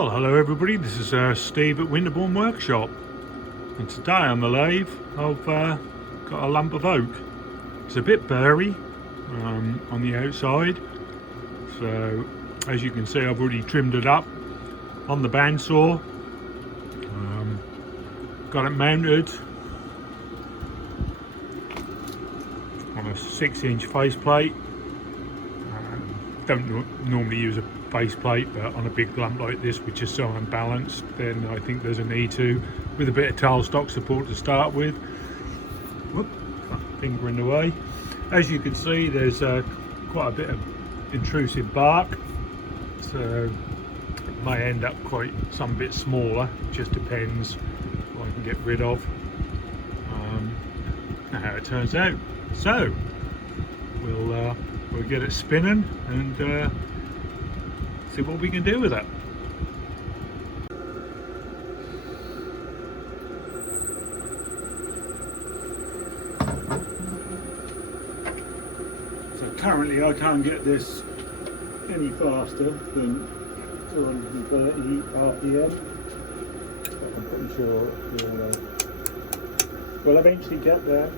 Well, hello everybody, this is Steve at Winterbourne Workshop, and today on the lathe I've got a lump of oak. It's a bit burry on the outside, so as you can see I've already trimmed it up on the bandsaw. Got it mounted on a 6-inch faceplate. Don't normally use a faceplate, but on a big lump like this, which is so unbalanced, then I think there's a need to, with a bit of tailstock support to start with. Whoop, finger in the way. As you can see, there's quite a bit of intrusive bark, so it may end up quite some bit smaller. It just depends what I can get rid of, and how it turns out. So we'll get it spinning and see what we can do with it. So currently I can't get this any faster than 230 RPM, but I'm pretty sure we'll eventually get there.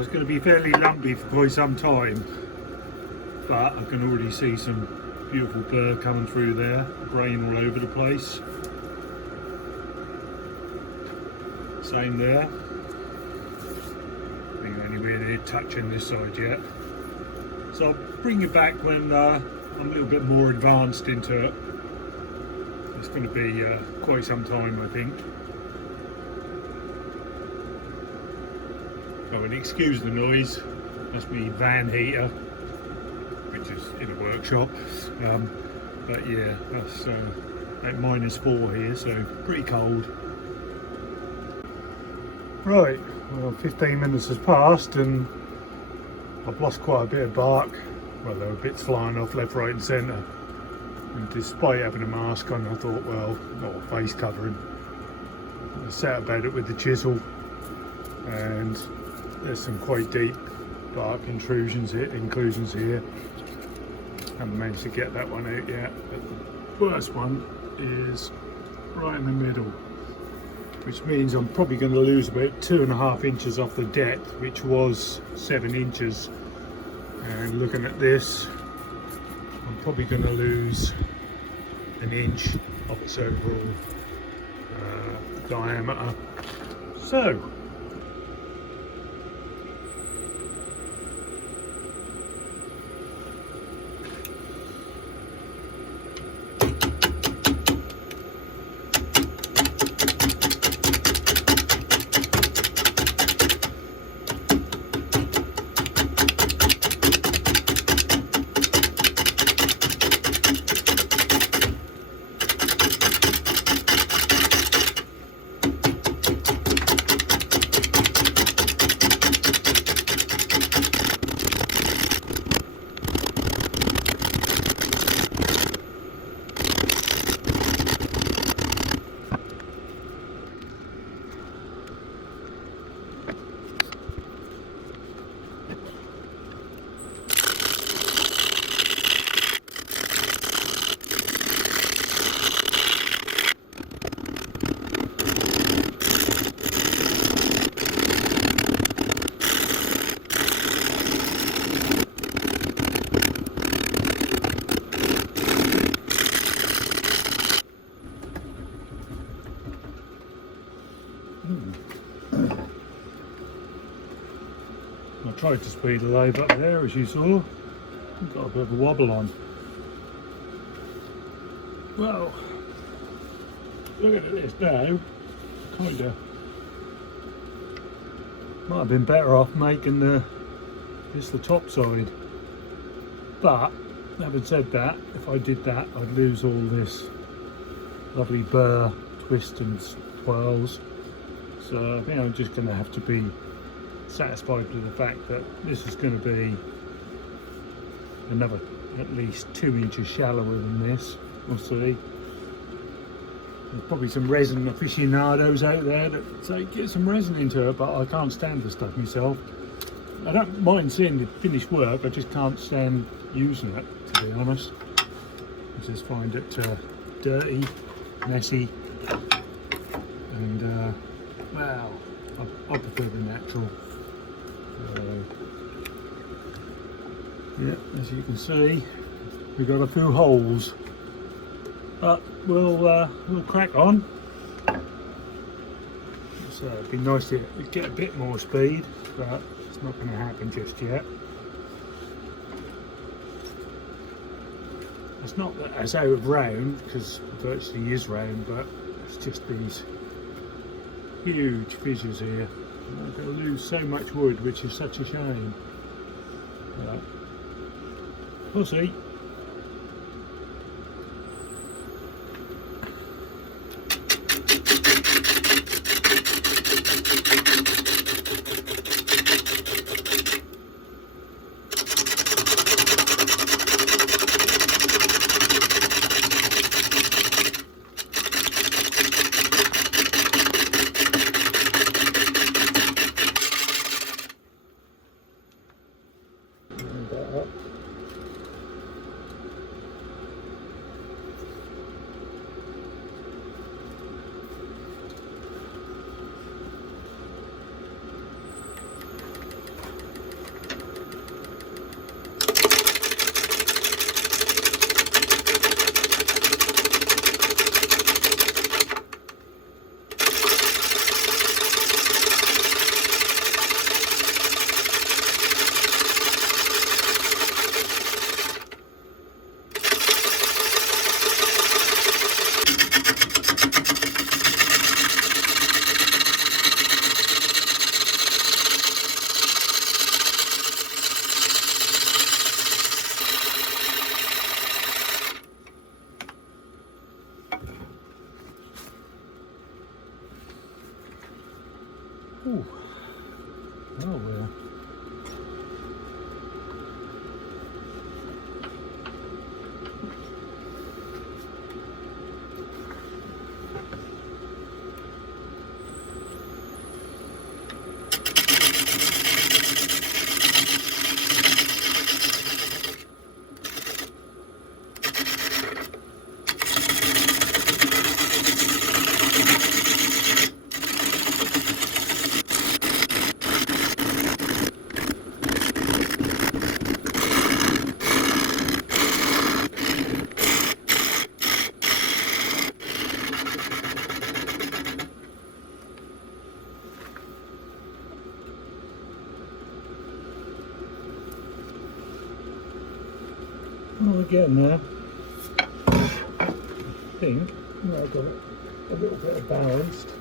It's going to be fairly lumpy for quite some time, but I can already see some beautiful burr coming through there, grain all over the place. Same there. I think anywhere near touching this side yet. So I'll bring you back when I'm a little bit more advanced into it. It's going to be quite some time, I think. Oh, and excuse the noise, that's my van heater, which is in a workshop. But yeah, that's at -4 here, so pretty cold. Right, well 15 minutes has passed and I've lost quite a bit of bark. Well, there were bits flying off left, right and centre. And despite having a mask on, I thought, well, not a face covering. I set about it with the chisel, and there's some quite deep bark inclusions here. Haven't managed to get that one out yet, but the worst one is right in the middle, which means I'm probably going to lose about 2.5 inches off the depth, which was 7 inches. And looking at this, I'm probably going to lose 1 inch of its overall diameter. So I tried to speed the lathe up there, as you saw. Got a bit of a wobble on. Well, looking at this now, kinda might have been better off making this the top side. But having said that, if I did that, I'd lose all this lovely burr twists and twirls. So I think I'm just going to have to be satisfied with the fact that this is going to be another at least 2 inches shallower than this. We'll see. There's probably some resin aficionados out there that say get some resin into it, but I can't stand the stuff myself. I don't mind seeing the finished work, I just can't stand using it, to be honest. I just find it dirty, messy, and well, I prefer the natural. Yeah, as you can see, we've got a few holes, but we'll crack on. So it'd be nice to get a bit more speed, but it's not going to happen just yet. It's not that it's out of round, because it virtually is round, but it's just these huge fissures here. I'm going to lose so much wood, which is such a shame. But we'll see. Ooh. Oh well. Well, we're getting there. I think I've got it a little bit balanced.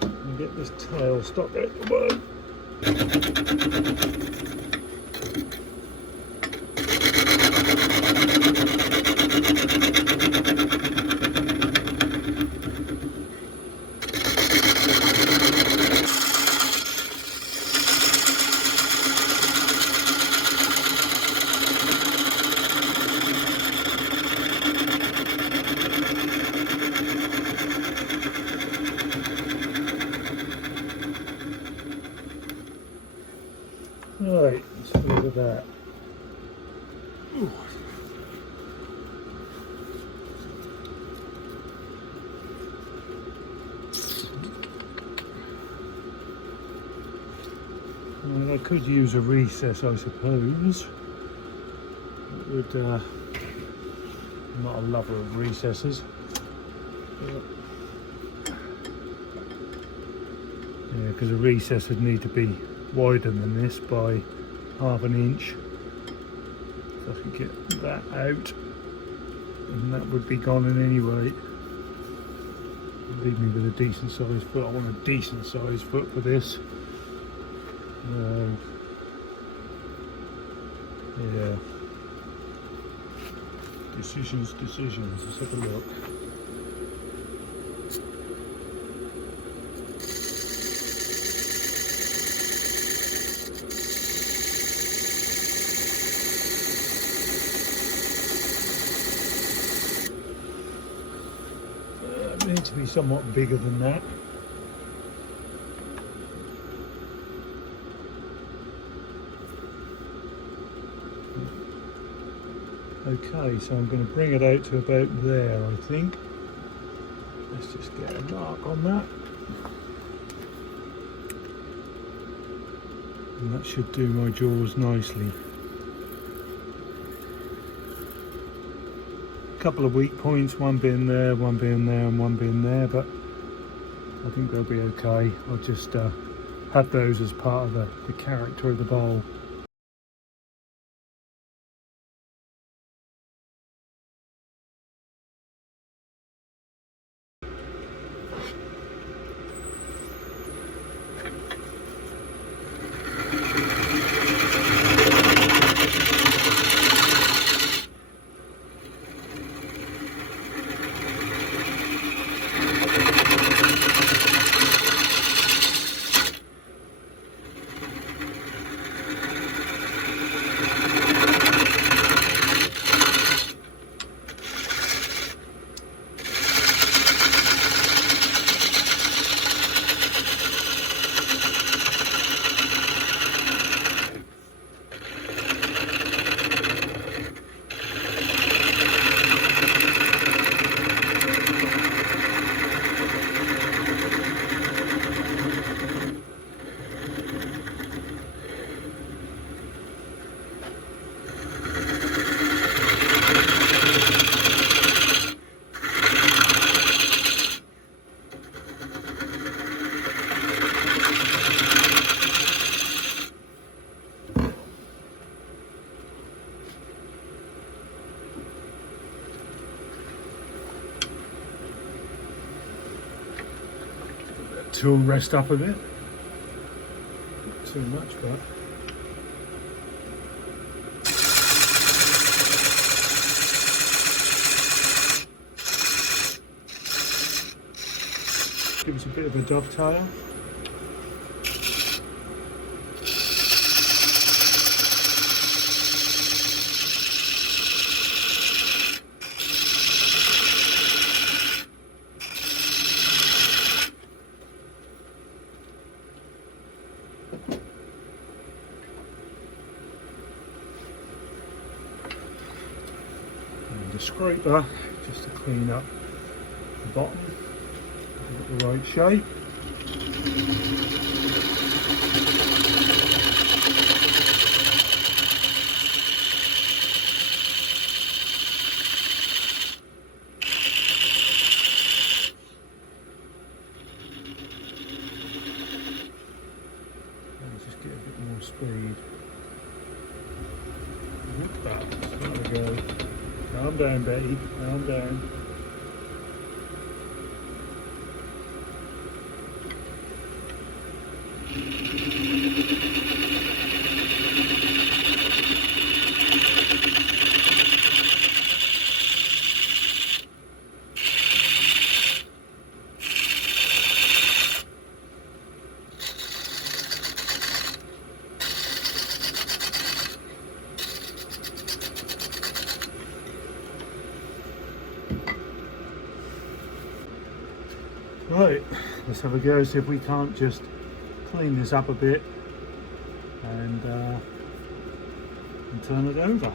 And get this tail stuck out the way. Right, let's look at that. Ooh. Well, I could use a recess, I suppose. It would, I'm not a lover of recesses. Yeah, because a recess would need to be wider than this by ½ an inch. So I could get that out, and that would be gone in any way. Leave me with a decent sized foot. I want a decent sized foot for this. Yeah. Decisions. Let's have a look. Needs to be somewhat bigger than that. Okay, so I'm going to bring it out to about there, I think. Let's just get a mark on that. And that should do my jaws nicely. A couple of weak points, one being there, one being there, and one being there, but I think they'll be okay. I'll just have those as part of the character of the bowl. Tool rest up a bit. Not too much, but give us a bit of a dovetail. And a scraper just to clean up the bottom, get the right shape. Just get a bit more speed. Look at that. There we go. Calm down, Betty. Calm down. Right, let's have a go, see if we can't just clean this up a bit and turn it over.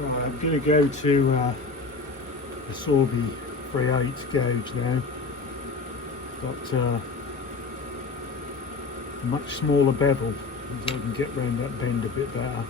Right, I'm going to go to the Sorby 3/8 gauge now. Got much smaller bevel, so I can get round that bend a bit better.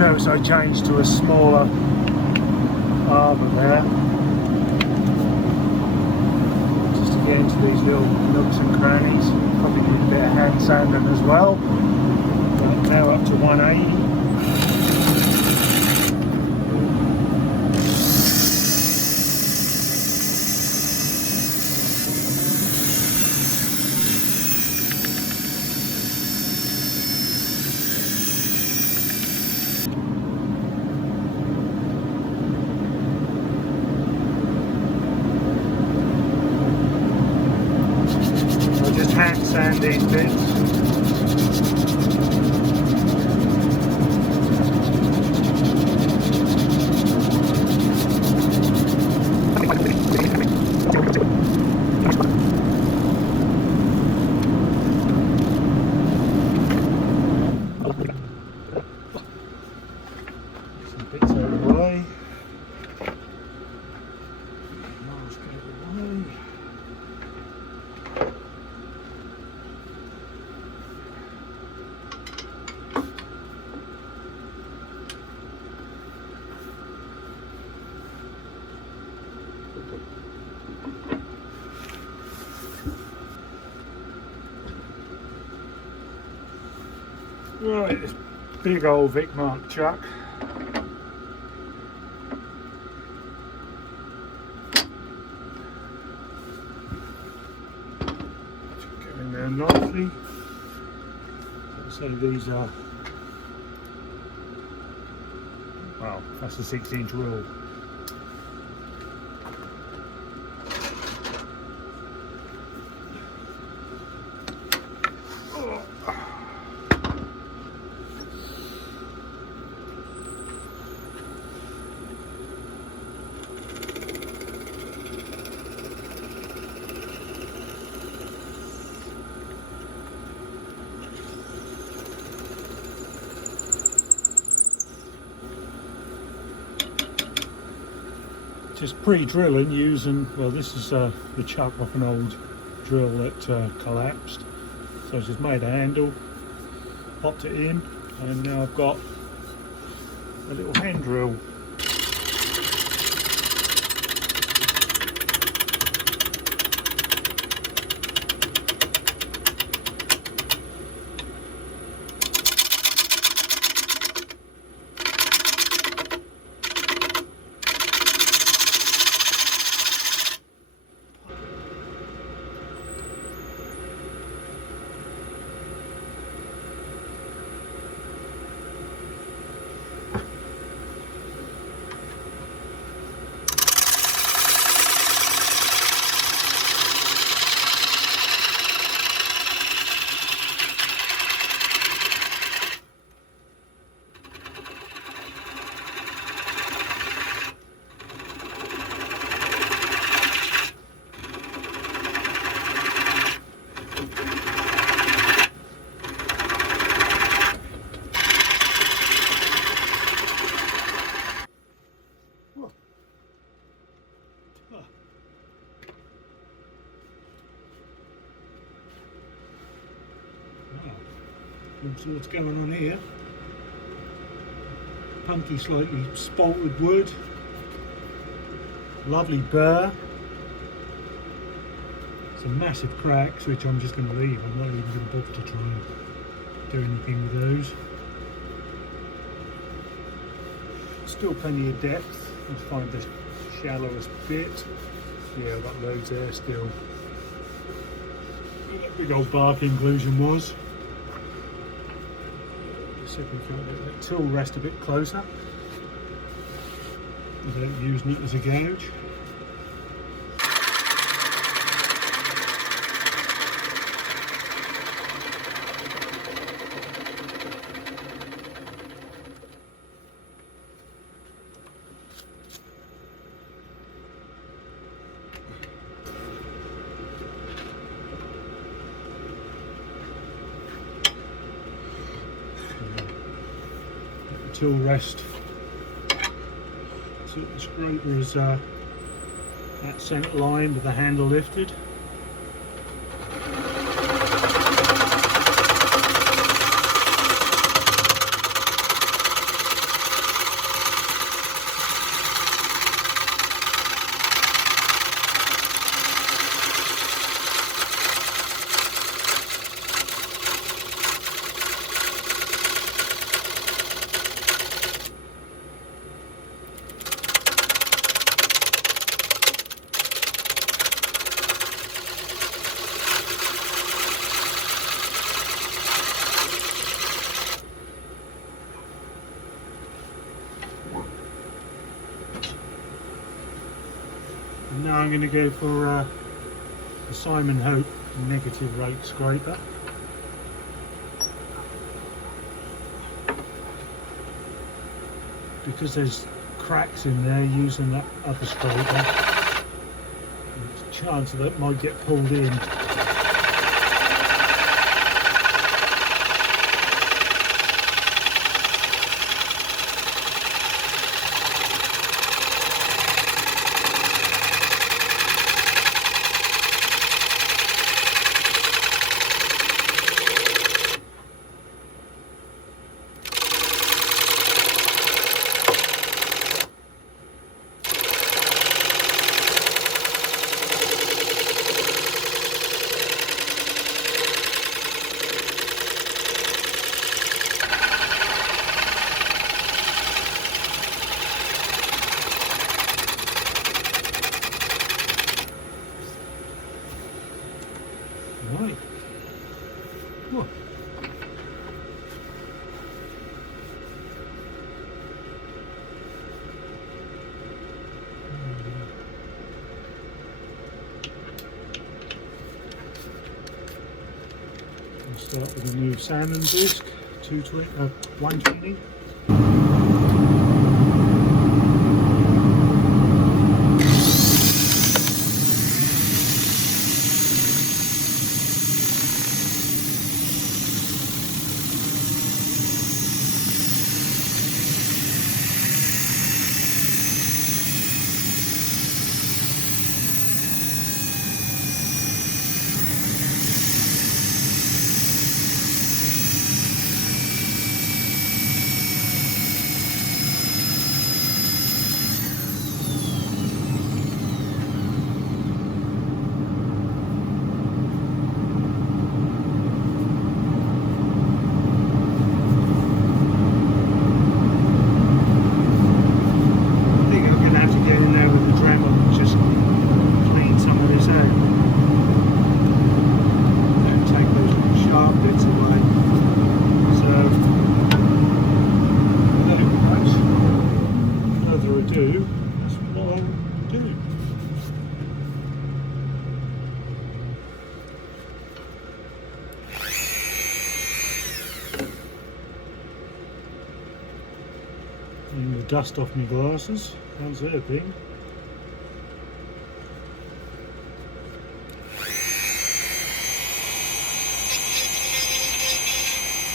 Notice I changed to a smaller arbor there, just to get into these little nooks and crannies. Probably need a bit of hand sanding as well, but now up to 180. Hand sand these bits. Some bits out of the way. Mask out of the way. Right, this big old Vic Mark chuck. Go in there nicely. So these are, well, that's a 6-inch rule. Just pre-drilling using, well, this is the chuck off an old drill that collapsed, so I just made a handle, popped it in, and now I've got a little hand drill. Let's see what's going on here. Punky, slightly spalted wood. Lovely burr. Some massive cracks, which I'm just going to leave. I'm not even going to bother to try and do anything with those. Still plenty of depth. Let's find the shallowest bit. Yeah, I've got loads there still. Where that big old bark inclusion was. See if we can get that tool rest a bit closer without using it as a gouge. Tool rest so the scraper is at centre line with the handle lifted. now I'm going to go for the Simon Hope negative rate scraper. Because there's cracks in there, using that other scraper, there's a chance that it might get pulled in. Right. Oh. We'll start with a new salmon disc, 120. The dust off my glasses, how's that been?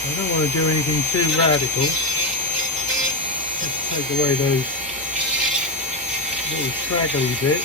I don't want to do anything too radical, just take away those little straggly bits.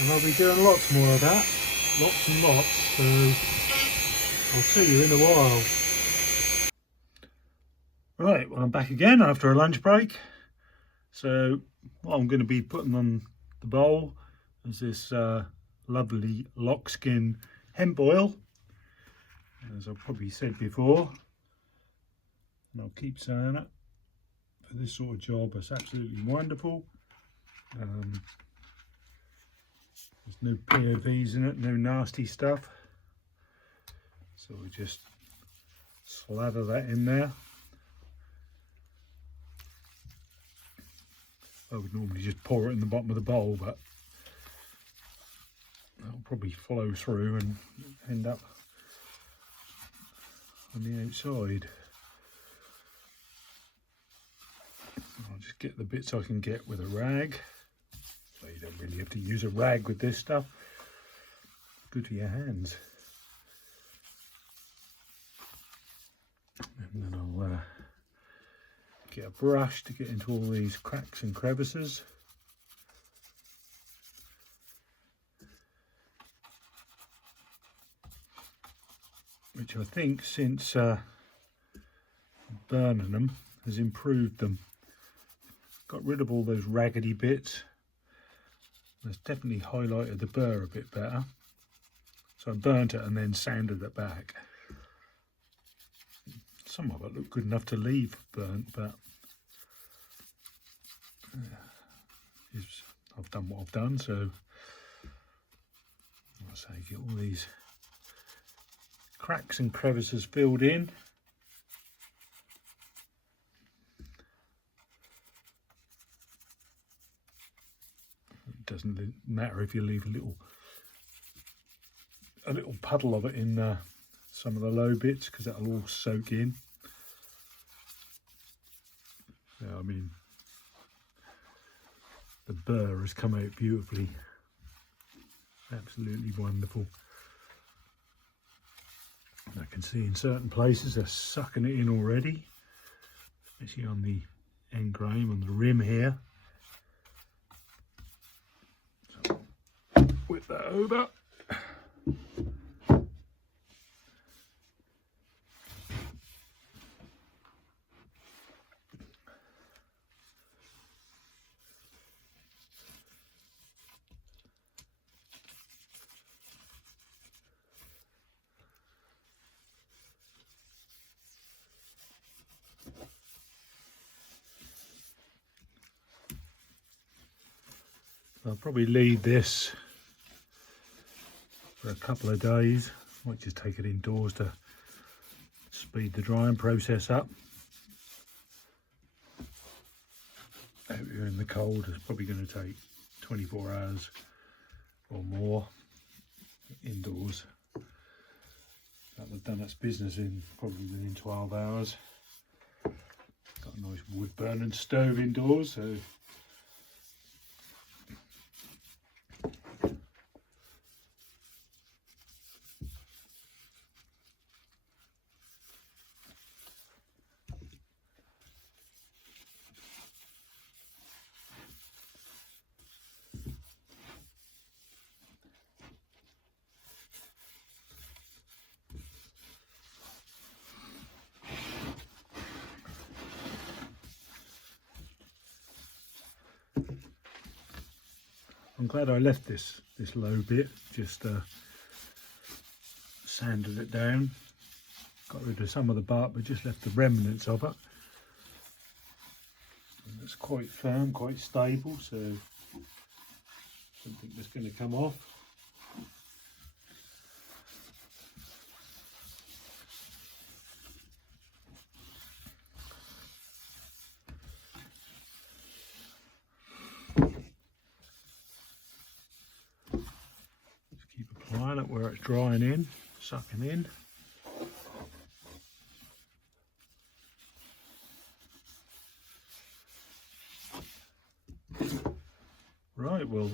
And I'll be doing lots more of that, lots and lots, so I'll see you in a while. Right, well I'm back again after a lunch break. So what I'm going to be putting on the bowl is this lovely Loxkin hemp oil, as I've probably said before, and I'll keep saying it, for this sort of job it's absolutely wonderful. There's no POVs in it, no nasty stuff. So we just slather that in there. I would normally just pour it in the bottom of the bowl, but that'll probably flow through and end up on the outside. I'll just get the bits I can get with a rag. So you don't really have to use a rag with this stuff. Good for your hands. And then I'll get a brush to get into all these cracks and crevices. Which I think, since burning them has improved them. Got rid of all those raggedy bits. It's definitely highlighted the burr a bit better. So I burnt it and then sanded it back. Some of it looked good enough to leave burnt, but I've done what I've done, so I'll say get all these cracks and crevices filled in. It doesn't matter if you leave a little puddle of it in some of the low bits, because that'll all soak in. Yeah, I mean, the burr has come out beautifully. Absolutely wonderful. And I can see in certain places they're sucking it in already, especially on the end grain, on the rim here. So, whip that over. I'll probably leave this for a couple of days. Might just take it indoors to speed the drying process up. Out here in the cold, it's probably going to take 24 hours or more. Indoors, that would have done its business in probably within 12 hours. Got a nice wood burning stove indoors, so I'm glad I left this low bit, just sanded it down, got rid of some of the bark but just left the remnants of it. And it's quite firm, quite stable, so I don't think that's going to come off. Applying it where it's drying in, sucking in. Right, well,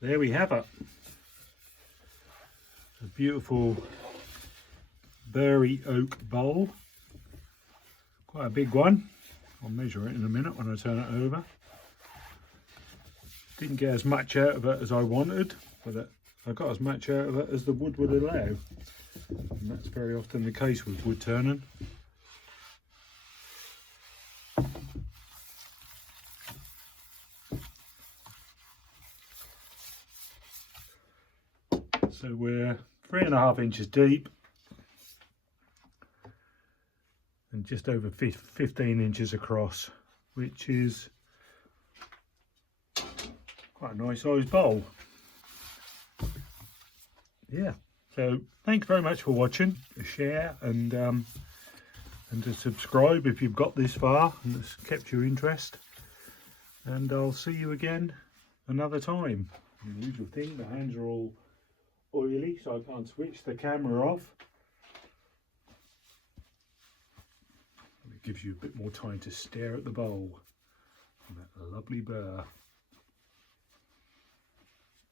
there we have it. A beautiful burry oak bowl. Quite a big one. I'll measure it in a minute when I turn it over. Didn't get as much out of it as I wanted, but I got as much out of it as the wood would allow, and that's very often the case with wood turning. So we're 3.5 inches deep and just over 15 inches across, which is quite a nice sized bowl. Yeah, so thanks very much for watching. Share and to subscribe if you've got this far and it's kept your interest, and I'll see you again another time. The usual thing, the hands are all oily so I can't switch the camera off. It gives you a bit more time to stare at the bowl and that lovely burr.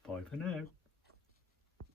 Bye for now.